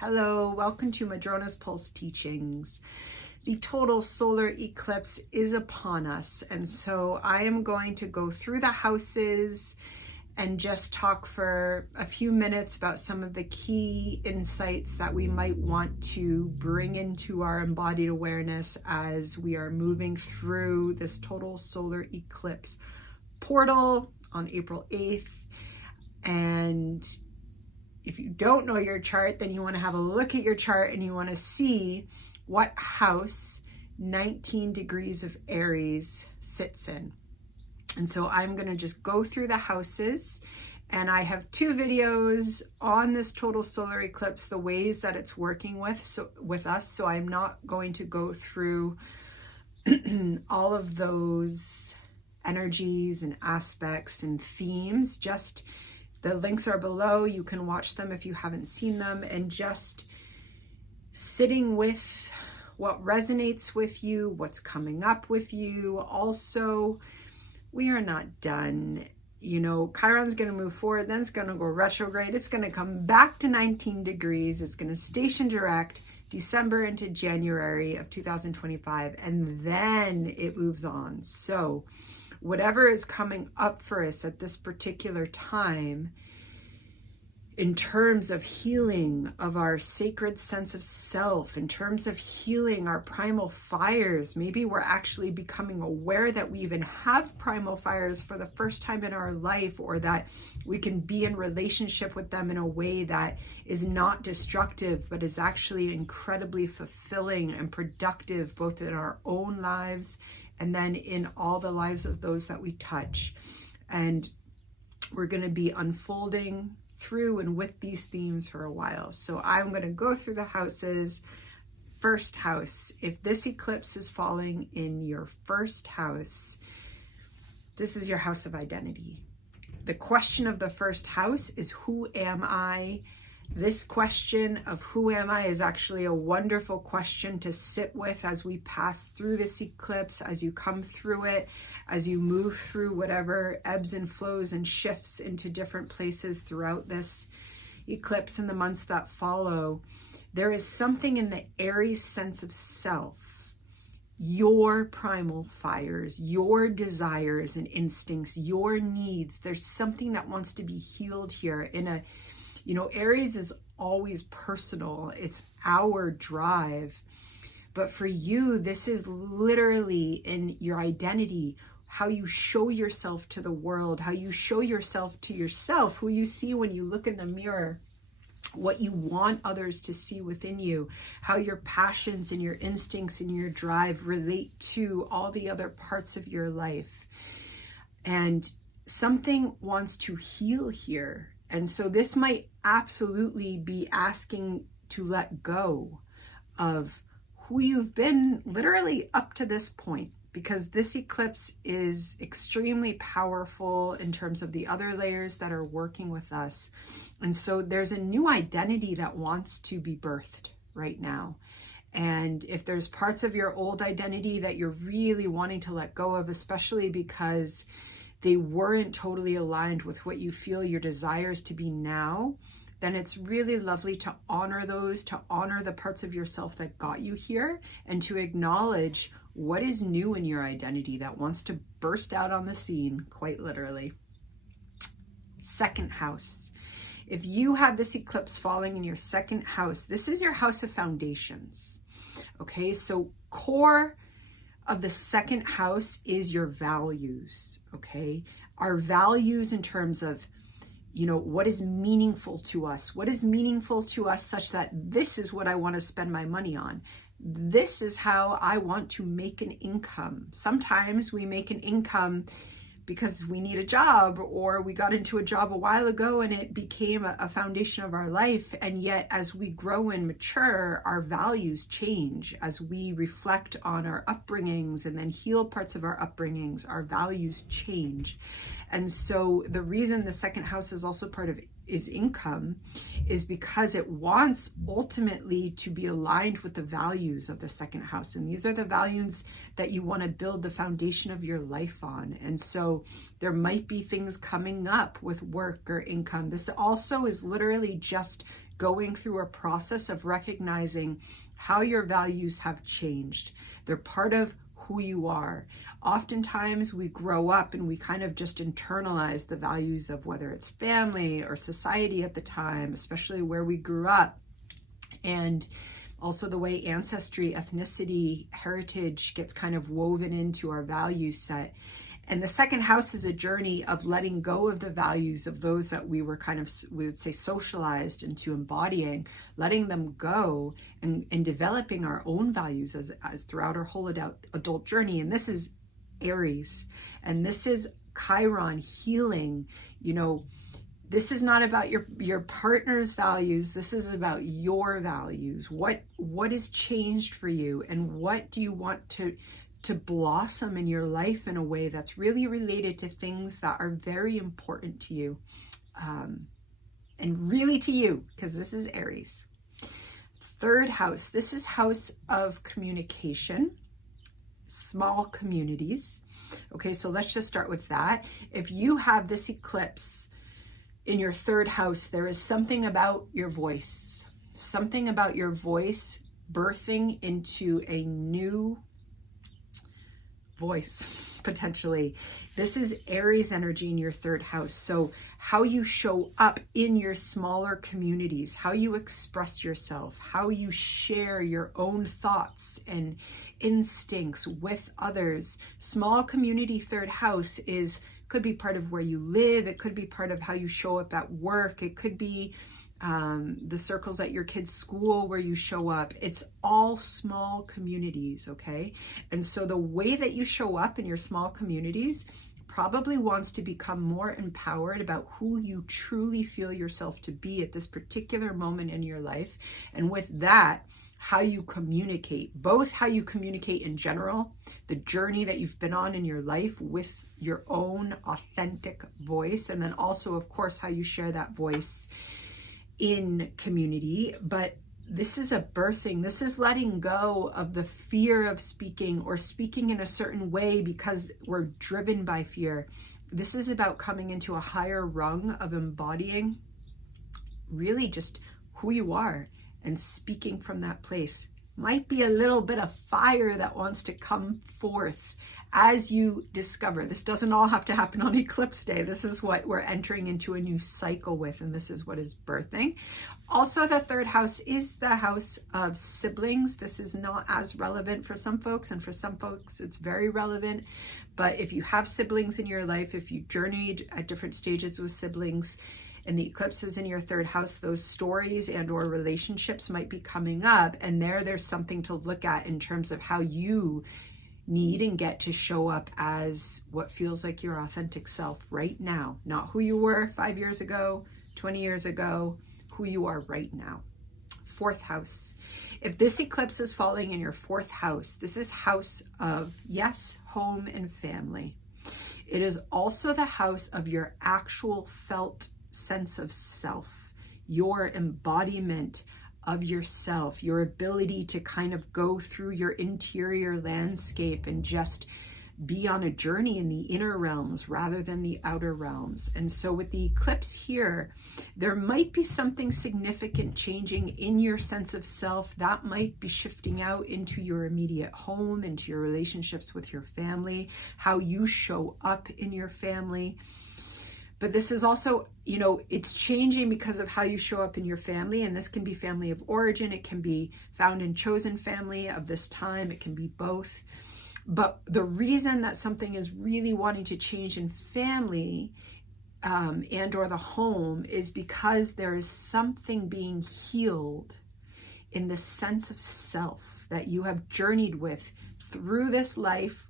Hello, welcome to Madrona's Pulse Teachings. The total solar eclipse is upon us, and so I am going to go through the houses and just talk for a few minutes about some of the key insights that we might want to bring into our embodied awareness as we are moving through this total solar eclipse portal on April 8th. And if you don't know your chart, then you want to have a look at your chart and you want to see what house 19 degrees of Aries sits in. And so I'm going to just go through the houses, and I have two videos on this total solar eclipse, the ways that it's working with us. So I'm not going to go through all of those energies and aspects and themes. Just the links are below. You can watch them if you haven't seen them, and just sitting with what resonates with you, what's coming up with you. Also, we are not done. You know, Chiron's going to move forward, then it's going to go retrograde. It's going to come back to 19 degrees. It's going to station direct December into January of 2025, and then it moves on. So whatever is coming up for us at this particular time, in terms of healing of our sacred sense of self, in terms of healing our primal fires, maybe we're actually becoming aware that we even have primal fires for the first time in our life, or that we can be in relationship with them in a way that is not destructive, but is actually incredibly fulfilling and productive, both in our own lives and then in all the lives of those that we touch. And we're going to be unfolding through and with these themes for a while. So I'm going to go through the houses. First house, if this eclipse is falling in your first house, this is your house of identity. The question of the first house is, who am I? This question of who am I is actually a wonderful question to sit with as we pass through this eclipse, as you come through it, as you move through whatever ebbs and flows and shifts into different places throughout this eclipse and the months that follow. There is something in the Aries sense of self, your primal fires, your desires and instincts, your needs. There's something that wants to be healed here in a, you know, Aries is always personal. It's our drive. But for you, this is literally in your identity, how you show yourself to the world, how you show yourself to yourself, who you see when you look in the mirror, what you want others to see within you, how your passions and your instincts and your drive relate to all the other parts of your life. And something wants to heal here. And so this might absolutely be asking to let go of who you've been literally up to this point, because this eclipse is extremely powerful in terms of the other layers that are working with us. And so there's a new identity that wants to be birthed right now. And if there's parts of your old identity that you're really wanting to let go of, especially because they weren't totally aligned with what you feel your desires to be now, then it's really lovely to honor those, to honor the parts of yourself that got you here, and to acknowledge what is new in your identity that wants to burst out on the scene, quite literally. Second house. If you have this eclipse falling in your second house, this is your house of foundations. Okay, so core of the second house is your values. Okay, our values in terms of, you know, what is meaningful to us? What is meaningful to us such that this is what I want to spend my money on? This is how I want to make an income. Sometimes we make an income because we need a job, or we got into a job a while ago and it became a foundation of our life. And yet as we grow and mature, our values change. As we reflect on our upbringings and then heal parts of our upbringings, our values change. And so the reason the second house is also part of is income is because it wants ultimately to be aligned with the values of the second house. And these are the values that you want to build the foundation of your life on. And so there might be things coming up with work or income. This also is literally just going through a process of recognizing how your values have changed. They're part of who you are. Oftentimes we grow up and we kind of just internalize the values of whether it's family or society at the time, especially where we grew up. And also the way ancestry, ethnicity, heritage gets kind of woven into our value set. And the second house is a journey of letting go of the values of those that we were kind of, we would say, socialized into embodying, letting them go and developing our own values as throughout our whole adult journey. And this is Aries, and this is Chiron, healing. You know, this is not about your partner's values. This is about your values. What has changed for you, and what do you want to blossom in your life in a way that's really related to things that are very important to you, and really to you, because this is Aries. Third house, this is house of communication, small communities. Okay, so let's just start with that. If you have this eclipse in your third house, there is something about your voice, birthing into a new voice, potentially. This is Aries energy in your third house. So how you show up in your smaller communities, how you express yourself, how you share your own thoughts and instincts with others. Small community third house could be part of where you live. It could be part of how you show up at work. It could be the circles at your kids' school where you show up. It's all small communities, okay? And so the way that you show up in your small communities probably wants to become more empowered about who you truly feel yourself to be at this particular moment in your life. And with that, how you communicate, both how you communicate in general, the journey that you've been on in your life with your own authentic voice, and then also, of course, how you share that voice in community. But this is a birthing. This is letting go of the fear of speaking or speaking in a certain way because we're driven by fear. This is about coming into a higher rung of embodying really just who you are and speaking from that place. Might be a little bit of fire that wants to come forth as you discover. This doesn't all have to happen on eclipse day. This is what we're entering into a new cycle with, and this is what is birthing. Also, the third house is the house of siblings. This is not as relevant for some folks, and for some folks it's very relevant. But if you have siblings in your life, if you journeyed at different stages with siblings, and the eclipse is in your third house, those stories and or relationships might be coming up, and there's something to look at in terms of how you need and get to show up as what feels like your authentic self right now, not who you were 5 years ago, 20 years ago, who you are right now. Fourth house. If this eclipse is falling in your fourth house, this is house of, yes, home and family. It is also the house of your actual felt sense of self, your embodiment of yourself, your ability to kind of go through your interior landscape and just be on a journey in the inner realms rather than the outer realms. And so with the eclipse here, there might be something significant changing in your sense of self that might be shifting out into your immediate home, into your relationships with your family, how you show up in your family. But this is also, you know, it's changing because of how you show up in your family. And this can be family of origin. It can be found in chosen family of this time. It can be both. But the reason that something is really wanting to change in family and or the home is because there is something being healed in the sense of self that you have journeyed with through this life.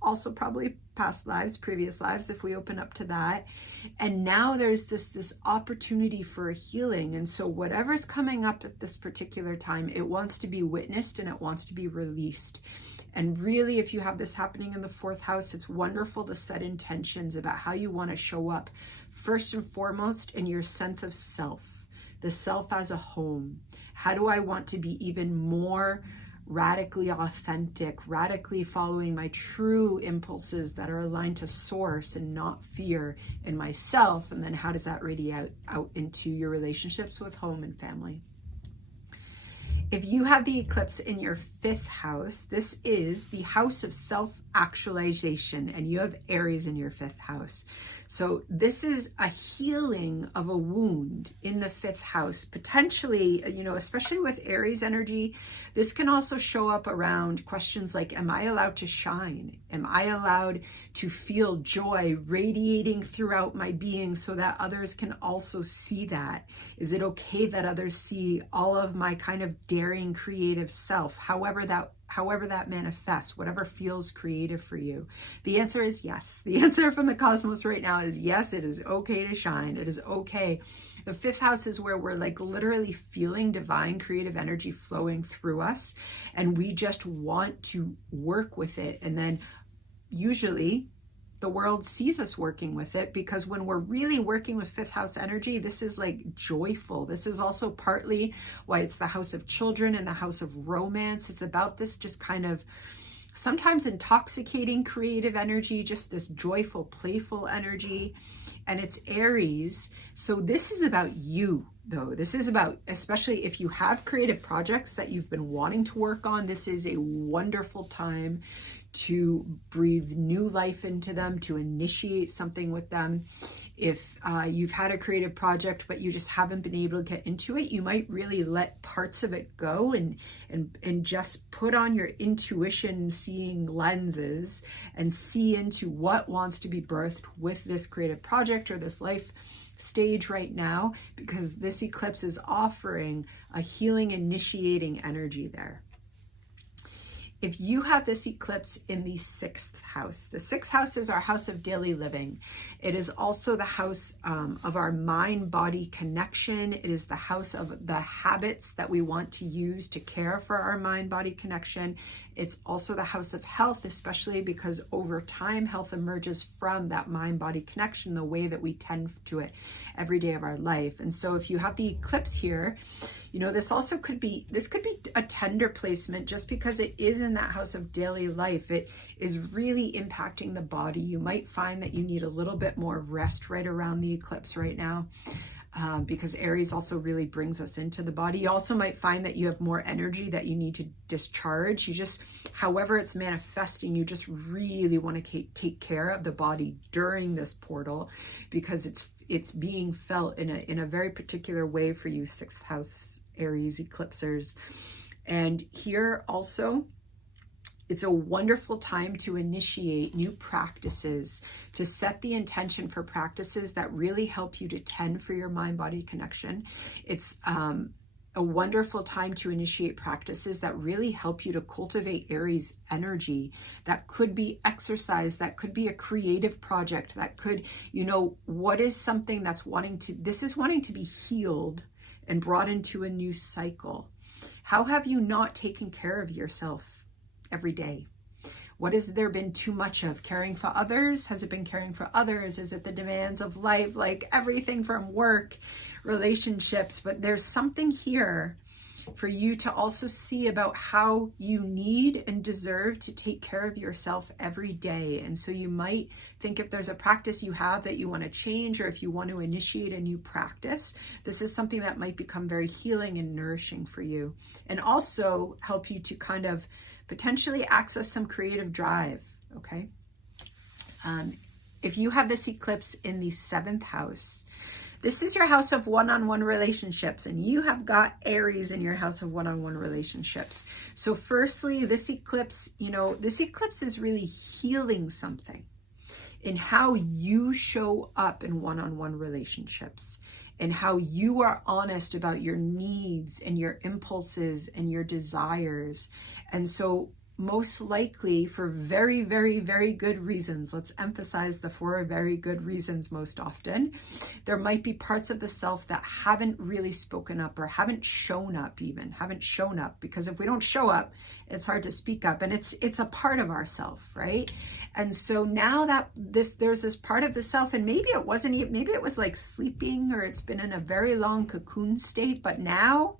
Also probably past lives, previous lives, if we open up to that. And now there's this opportunity for a healing. And so whatever's coming up at this particular time, it wants to be witnessed and it wants to be released. And really, if you have this happening in the fourth house, it's wonderful to set intentions about how you want to show up, first and foremost, in your sense of self, the self as a home. How do I want to be even more radically authentic, radically following my true impulses that are aligned to source and not fear in myself. And then how does that radiate out into your relationships with home and family? If you have the eclipse in your 5th house, this is the house of self-actualization, and you have Aries in your 5th house. So this is a healing of a wound in the 5th house. Potentially, especially with Aries energy, this can also show up around questions like, am I allowed to shine? Am I allowed to feel joy radiating throughout my being so that others can also see that? Is it okay that others see all of my kind of daring, creative self, however that manifests, whatever feels creative for you? The answer is yes. The answer from the cosmos right now is yes, it is okay to shine. It is okay. The 5th house is where we're like literally feeling divine creative energy flowing through us, and we just want to work with it. And then usually the world sees us working with it, because when we're really working with 5th house energy, this is like joyful. This is also partly why it's the house of children and the house of romance. It's about this just kind of sometimes intoxicating creative energy, just this joyful, playful energy. And it's Aries. So this is about you, though. This is about, especially if you have creative projects that you've been wanting to work on, this is a wonderful time to breathe new life into them, to initiate something with them. If you've had a creative project, but you just haven't been able to get into it, you might really let parts of it go and just put on your intuition seeing lenses and see into what wants to be birthed with this creative project or this life stage right now, because this eclipse is offering a healing, initiating energy there. If you have this eclipse in the 6th house, the 6th house is our house of daily living. It is also the house of our mind-body connection. It is the house of the habits that we want to use to care for our mind-body connection. It's also the house of health, especially because over time, health emerges from that mind-body connection, the way that we tend to it every day of our life. And so if you have the eclipse here, this could be a tender placement, just because it is in that house of daily life. It is really impacting the body. You might find that you need a little bit more rest right around the eclipse right now, because Aries also really brings us into the body. You also might find that you have more energy that you need to discharge. However it's manifesting, you just really want to take care of the body during this portal, because it's being felt in a very particular way for you 6th house Aries eclipsers. And here also, it's a wonderful time to initiate new practices, to set the intention for practices that really help you to tend for your mind-body connection. It's a wonderful time to initiate practices that really help you to cultivate Aries energy. That could be exercise, that could be a creative project, that could, what is something that's wanting to be healed and brought into a new cycle. How have you not taken care of yourself every day? What has there been too much of? Caring for others? Has it been caring for others? Is it the demands of life, like everything from work, relationships? But there's something here for you to also see about how you need and deserve to take care of yourself every day. And so you might think, if there's a practice you have that you want to change, or if you want to initiate a new practice, this is something that might become very healing and nourishing for you, and also help you to kind of potentially access some creative drive, okay? If you have this eclipse in the 7th house, this is your house of one-on-one relationships, and you have got Aries in your house of one-on-one relationships. So firstly, this eclipse is really healing something in how you show up in one-on-one relationships, and how you are honest about your needs and your impulses and your desires. And so most likely, for very, very, very good reasons, let's emphasize the 4 very good reasons most often, there might be parts of the self that haven't really spoken up, or haven't shown up, because if we don't show up, it's hard to speak up, and it's a part of ourself, right? And so now that there's this part of the self, and maybe it was like sleeping, or it's been in a very long cocoon state, but now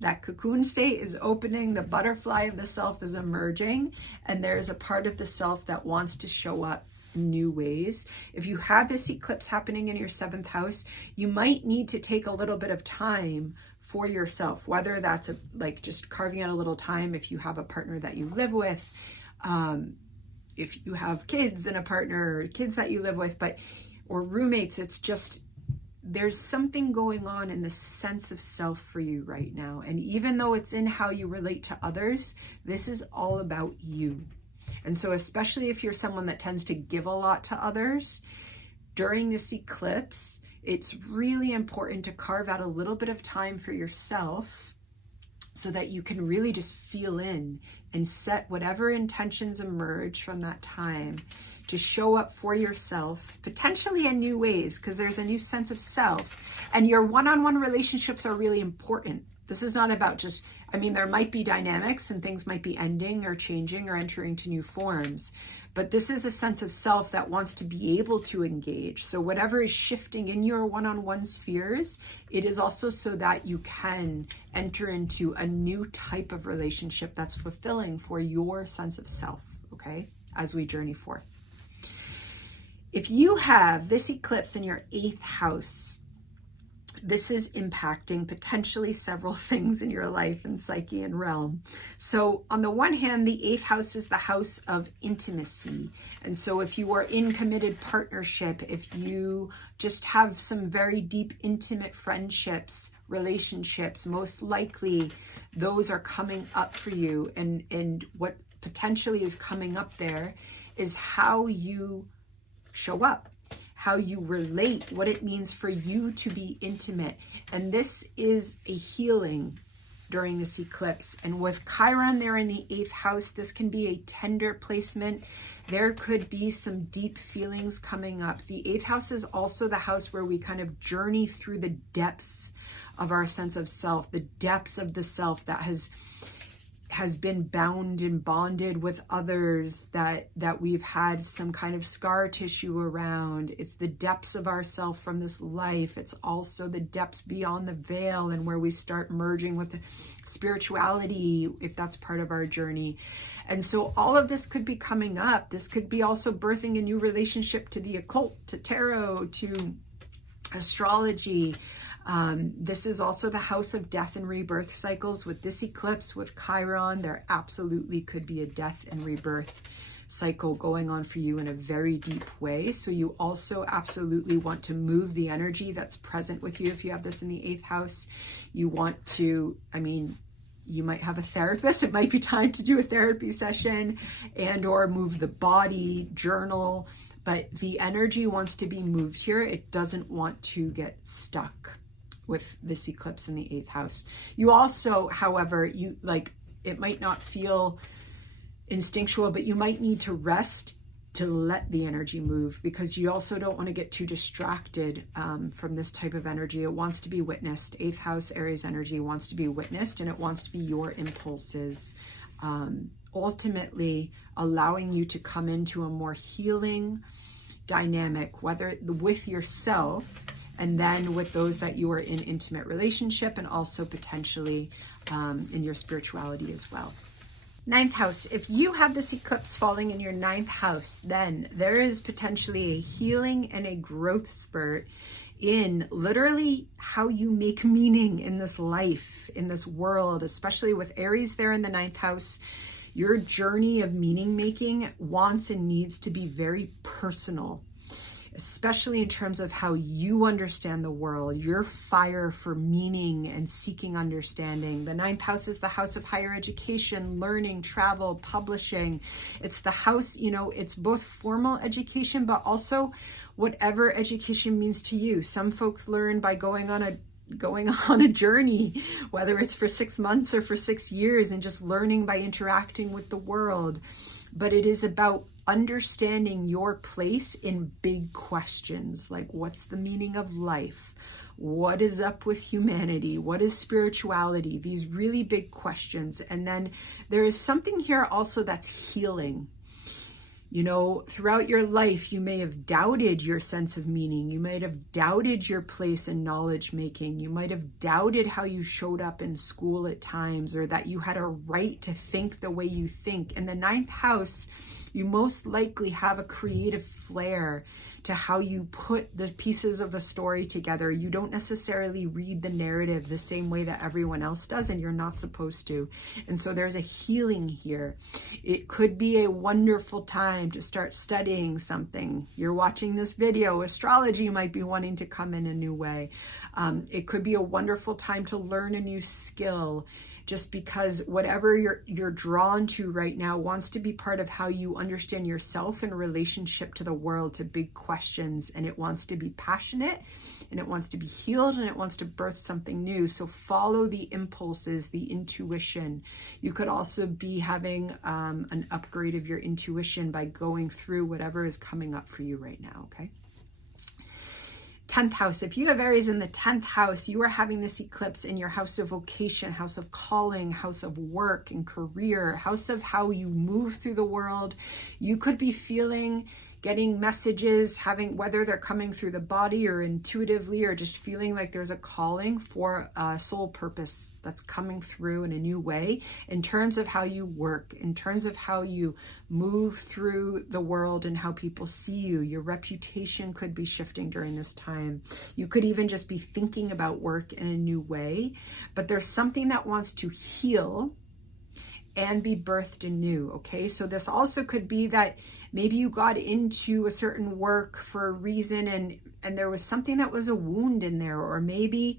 That cocoon state is opening, the butterfly of the self is emerging, and there's a part of the self that wants to show up in new ways. If you have this eclipse happening in your 7th house, you might need to take a little bit of time for yourself, whether that's like just carving out a little time if you have a partner that you live with, if you have kids and a partner, kids that you live with, or roommates. It's just, there's something going on in the sense of self for you right now. And even though it's in how you relate to others, this is all about you. And so especially if you're someone that tends to give a lot to others, during this eclipse, it's really important to carve out a little bit of time for yourself so that you can really just feel in and set whatever intentions emerge from that time to show up for yourself, potentially in new ways, because there's a new sense of self. And your one-on-one relationships are really important. This is not about just, there might be dynamics and things might be ending or changing or entering to new forms, but this is a sense of self that wants to be able to engage. So whatever is shifting in your one-on-one spheres, it is also so that you can enter into a new type of relationship that's fulfilling for your sense of self, okay, as we journey forth. If you have this eclipse in your 8th house, this is impacting potentially several things in your life and psyche and realm. So on the one hand, the 8th house is the house of intimacy. And so if you are in committed partnership, if you just have some very deep, intimate friendships, relationships, most likely those are coming up for you. And what potentially is coming up there is how you show up, how you relate, what it means for you to be intimate. And this is a healing during this eclipse. And with Chiron there in the 8th house, this can be a tender placement. There could be some deep feelings coming up. The 8th house is also the house where we kind of journey through the depths of our sense of self, the depths of the self that has been bound and bonded with others, that we've had some kind of scar tissue around. It's the depths of ourself from this life. It's also the depths beyond the veil and where we start merging with spirituality, if that's part of our journey. And so all of this could be coming up. This could be also birthing a new relationship to the occult, to tarot, to astrology. This is also the house of death and rebirth cycles. With this eclipse, with Chiron, there absolutely could be a death and rebirth cycle going on for you in a very deep way. So you also absolutely want to move the energy that's present with you. If you have this in the 8th house, you want to, you might have a therapist. It might be time to do a therapy session or move the body, journal, but the energy wants to be moved here. It doesn't want to get stuck with this eclipse in the 8th house. You also, however, it might not feel instinctual, but you might need to rest to let the energy move, because you also don't want to get too distracted from this type of energy. It wants to be witnessed. 8th house Aries energy wants to be witnessed, and it wants to be your impulses, ultimately allowing you to come into a more healing dynamic, whether with yourself and then with those that you are in intimate relationship, and also potentially in your spirituality as well. 9th house, if you have this eclipse falling in your 9th house, then there is potentially a healing and a growth spurt in literally how you make meaning in this life, in this world, especially with Aries there in the 9th house. Your journey of meaning making wants and needs to be very personal, especially in terms of how you understand the world, your fire for meaning and seeking understanding. The 9th house is the house of higher education, learning, travel, publishing. It's the house, it's both formal education, but also whatever education means to you. Some folks learn by going on a journey, whether it's for 6 months or for 6 years, and just learning by interacting with the world. But it is about understanding your place in big questions, like what's the meaning of life? What is up with humanity? What is spirituality? These really big questions. And then there is something here also that's healing. You know, throughout your life, you may have doubted your sense of meaning. You might have doubted your place in knowledge making. You might have doubted how you showed up in school at times, or that you had a right to think the way you think. In the 9th house, you most likely have a creative flair to how you put the pieces of the story together. You don't necessarily read the narrative the same way that everyone else does, and you're not supposed to. And so there's a healing here. It could be a wonderful time to start studying something. You're watching this video, astrology might be wanting to come in a new way. It could be a wonderful time to learn a new skill, just because whatever you're drawn to right now wants to be part of how you understand yourself in relationship to the world, to big questions, and it wants to be passionate, and it wants to be healed, and it wants to birth something new. So follow the impulses, the intuition. You could also be having an upgrade of your intuition by going through whatever is coming up for you right now, okay? 10th house. If you have Aries in the 10th house, you are having this eclipse in your house of vocation, house of calling, house of work and career, house of how you move through the world. You could be getting messages, whether they're coming through the body or intuitively, or just feeling like there's a calling for a soul purpose that's coming through in a new way, in terms of how you work, in terms of how you move through the world and how people see you. Your reputation could be shifting during this time. You could even just be thinking about work in a new way, but there's something that wants to heal and be birthed anew, okay? So this also could be that maybe you got into a certain work for a reason, and there was something that was a wound in there, or maybe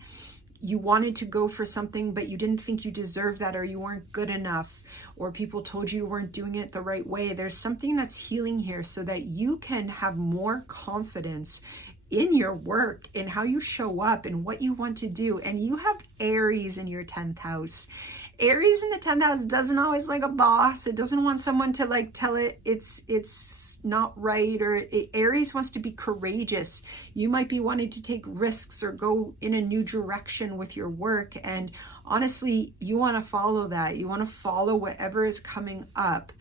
you wanted to go for something, but you didn't think you deserved that, or you weren't good enough, or people told you weren't doing it the right way. There's something that's healing here so that you can have more confidence in your work, in how you show up, and what you want to do. And you have Aries in your 10th house. Aries in the 10th house doesn't always like a boss. It doesn't want someone to like tell it it's not right, or Aries wants to be courageous. You might be wanting to take risks or go in a new direction with your work, and honestly, you want to follow that. You want to follow whatever is coming up.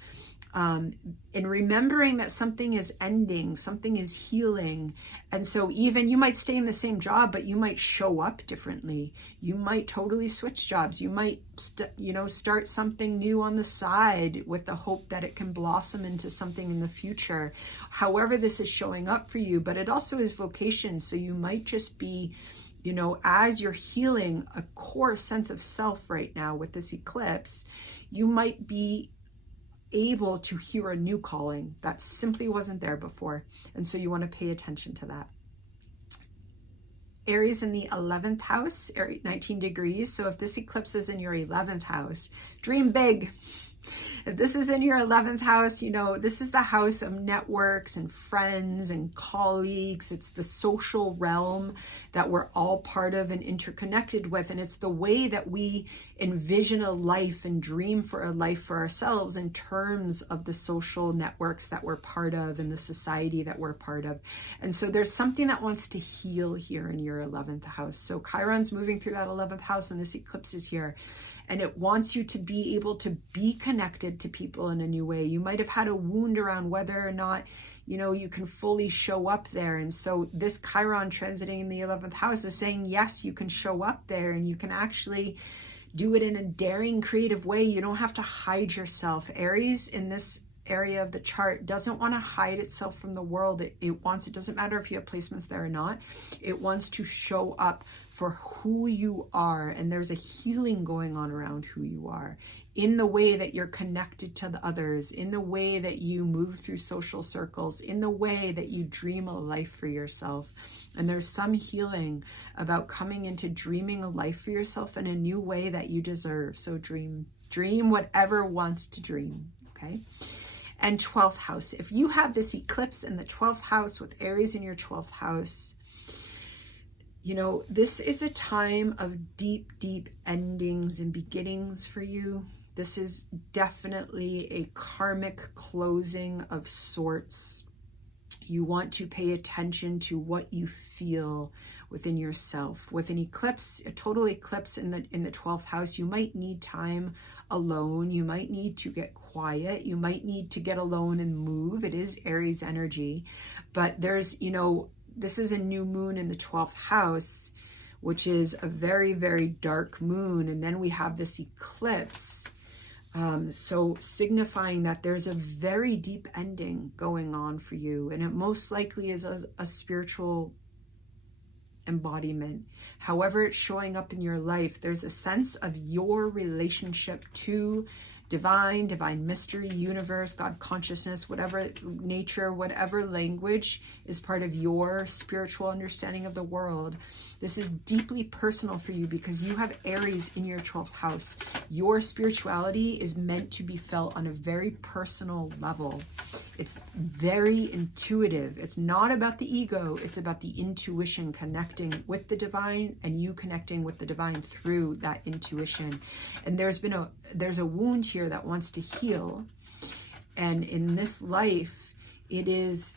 And remembering that something is ending, something is healing. And so even you might stay in the same job, but you might show up differently. You might totally switch jobs. You might, start something new on the side with the hope that it can blossom into something in the future. However this is showing up for you, but it also is vocation. So you might just be, as you're healing a core sense of self right now with this eclipse, you might be able to hear a new calling that simply wasn't there before. And so you want to pay attention to that. Aries in the 11th house, 19 degrees. So if this eclipse is in your 11th house, dream big. If this is in your 11th house, this is the house of networks and friends and colleagues. It's the social realm that we're all part of and interconnected with. And it's the way that we envision a life and dream for a life for ourselves in terms of the social networks that we're part of and the society that we're part of. And so there's something that wants to heal here in your 11th house. So Chiron's moving through that 11th house, and this eclipse is here. And it wants you to be able to be connected to people in a new way. You might have had a wound around whether or not, you can fully show up there. And so this Chiron transiting in the 11th house is saying, yes, you can show up there, and you can actually do it in a daring, creative way. You don't have to hide yourself. Aries in this area of the chart doesn't want to hide itself from the world. It doesn't matter if you have placements there or not. It wants to show up for who you are. And there's a healing going on around who you are in the way that you're connected to the others, in the way that you move through social circles, in the way that you dream a life for yourself. And there's some healing about coming into dreaming a life for yourself in a new way that you deserve. So dream whatever wants to dream, okay? And 12th house. If you have this eclipse in the 12th house with Aries in your 12th house, this is a time of deep, deep endings and beginnings for you. This is definitely a karmic closing of sorts. You want to pay attention to what you feel within yourself. With an eclipse, a total eclipse in the 12th house, you might need time alone. You might need to get quiet. You might need to get alone and move. It is Aries energy, but there's, you know, this is a new moon in the 12th house, which is a very, very dark moon. And then we have this eclipse. So signifying that there's a very deep ending going on for you, and it most likely is a spiritual embodiment. However it's showing up in your life, there's a sense of your relationship to divine mystery, universe, God consciousness, whatever nature, whatever language is part of your spiritual understanding of the world. This is deeply personal for you because you have Aries in your 12th house. Your spirituality is meant to be felt on a very personal level. It's very intuitive. It's not about the ego. It's about the intuition, connecting with the divine and you connecting with the divine through that intuition. And there's a wound here that wants to heal. And in this life, it is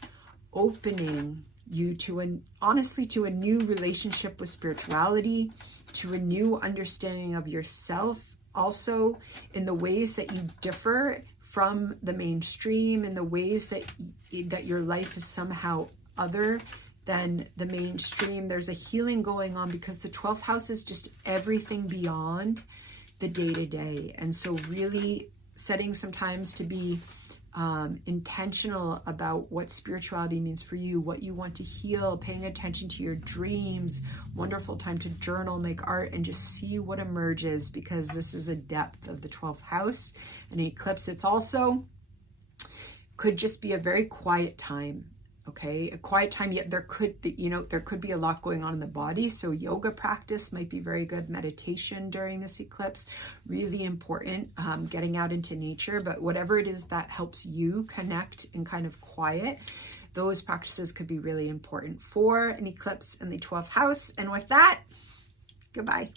opening you to honestly to a new relationship with spirituality, to a new understanding of yourself, also in the ways that you differ from the mainstream, in the ways that your life is somehow other than the mainstream. There's a healing going on because the 12th house is just everything beyond the day-to-day. And so really setting some times to be intentional about what spirituality means for you, what you want to heal, paying attention to your dreams. Wonderful time to journal, make art, and just see what emerges, because this is a depth of the 12th house. An eclipse, it's also could just be a very quiet time. Okay, a quiet time, yet there could be a lot going on in the body. So yoga practice might be very good. Meditation during this eclipse, really important, getting out into nature. But whatever it is that helps you connect and kind of quiet, those practices could be really important for an eclipse in the 12th house. And with that, goodbye.